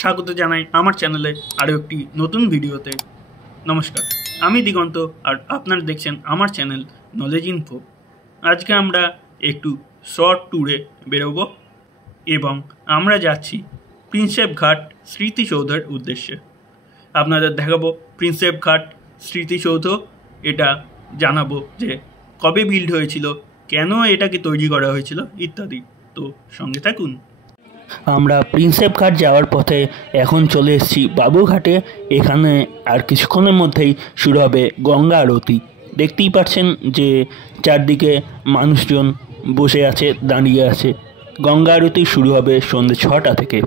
স্বাগত জানাই আমার চ্যানেলে আরও একটি নতুন ভিডিওতে। নমস্কার, আমি দিগন্ত আর আপনারা দেখছেন আমার চ্যানেল নলেজ ইনফো। আজকে আমরা একটু শর্ট ট্যুরে বেরোবো এবং আমরা যাচ্ছি প্রিন্সেপ ঘাট স্মৃতিসৌধের উদ্দেশ্যে। আপনাদের দেখাবো প্রিন্সেপ ঘাট স্মৃতিসৌধ, এটা জানাবো যে কবে বিল্ড হয়েছিল, কেন এটাকে তৈরি করা হয়েছিল ইত্যাদি। তো সঙ্গে থাকুন। আমরা প্রিন্সেপ ঘাট যাওয়ার পথে এখন চলে এসেছি বাবুঘাটে। এখানে আর কিছুক্ষণের মধ্যেই শুরু হবে গঙ্গা আরতি। দেখতেই পাচ্ছেন যে চারদিকে মানুষজন বসে আছে, দাঁড়িয়ে আছে। গঙ্গা আরতি শুরু হবে সন্ধ্যে 6টা থেকে।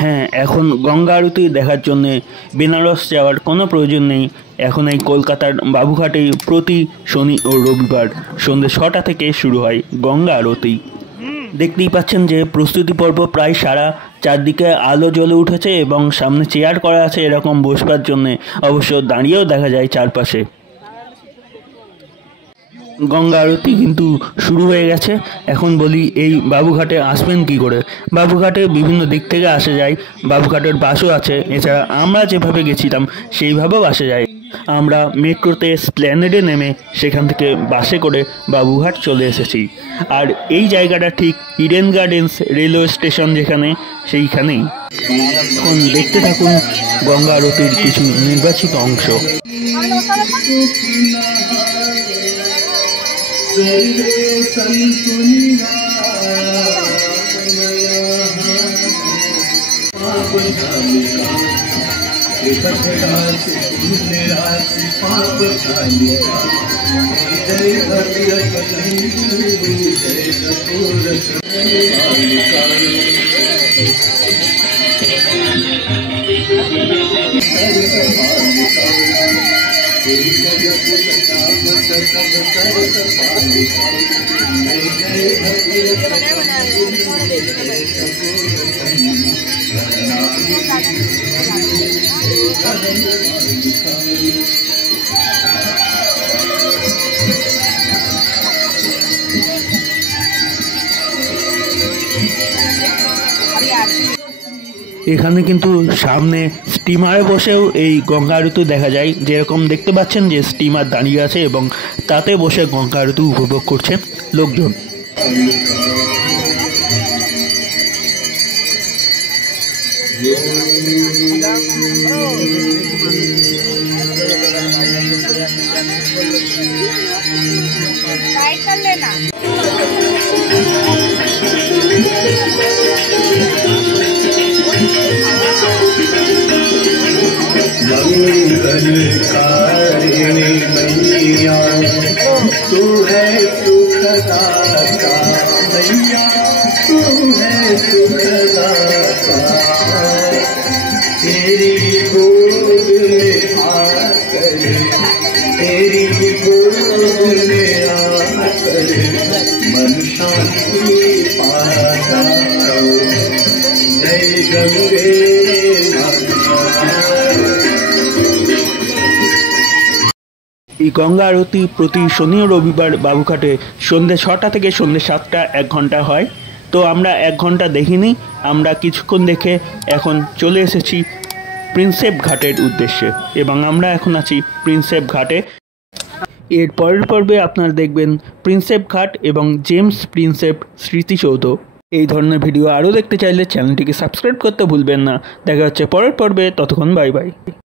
হ্যাঁ, এখন গঙ্গা আরতি দেখার জন্যে বেনারস যাওয়ার কোনো প্রয়োজন নেই। এখন এই কলকাতার বাবুঘাটেই প্রতি শনি ও রবিবার সন্ধ্যে 6টা থেকে শুরু হয় গঙ্গা আরতি। দেখতেই পাচ্ছেন যে প্রস্তুতি পর্ব প্রায় সারা, চারদিকে আলো জ্বলে উঠেছে এবং সামনে চেয়ার করা আছে এরকম বসবার জন্যে। অবশ্য দাঁড়িয়েও দেখা যায় চারপাশে। গঙ্গা আরতি কিন্তু শুরু হয়ে গেছে। এখন বলি এই বাবুঘাটে আসবেন কি করে। বাবুঘাটে বিভিন্ন দিক থেকে আসা যায়, বাবুঘাটের বাসও আছে। এছাড়া আমরা যেভাবে গেছিলাম সেইভাবেও আসা যায়। আমরা মেট্রোতে স্প্ল্যানেডে নেমে সেখান থেকে বাসে করে বাবুঘাট চলে এসেছি। আর এই জায়গাটা ঠিক ইডেন গার্ডেন্স রেলওয়ে স্টেশন যেখানে, সেইখানেই। এখন দেখতে থাকুন গঙ্গা আরতির কিছু নির্বাচিত অংশ। এখানে কিন্তু সামনে স্টিমারে বসেও এই গঙ্গা আরতি দেখা যায়। যেরকম দেখতে পাচ্ছেন যে স্টিমার দাঁড়িয়ে আছে এবং তাতে বসে গঙ্গা আরতি উপভোগ করছে লোকজন। मंगलकारिणी मैया तू है सुखदाता, मैया तू है सुखदाता। तेरी गोद में आकर, तेरी गोद में आकर मन शांति पाता। जय गंगे এই গঙ্গা আরতি প্রতি শনি ও রবিবার বাবুঘাটে সন্ধ্যে 6টা থেকে সন্ধ্যে 7টা 1 ঘন্টা হয়। তো আমরা 1 ঘন্টা দেখিনি, আমরা কিছুক্ষণ দেখে এখন চলে এসেছি প্রিন্সেপ ঘাটের উদ্দেশ্যে এবং আমরা এখন আছি প্রিন্সেপ ঘাটে। এর পরের পর্বে আপনারা দেখবেন প্রিন্সেপ ঘাট এবং জেমস প্রিন্সেপ স্মৃতিসৌধ। এই ধরনের ভিডিও আরও দেখতে চাইলে চ্যানেলটিকে সাবস্ক্রাইব করতে ভুলবেন না। দেখা হচ্ছে পরের পর্বে, ততক্ষণ বাই বাই।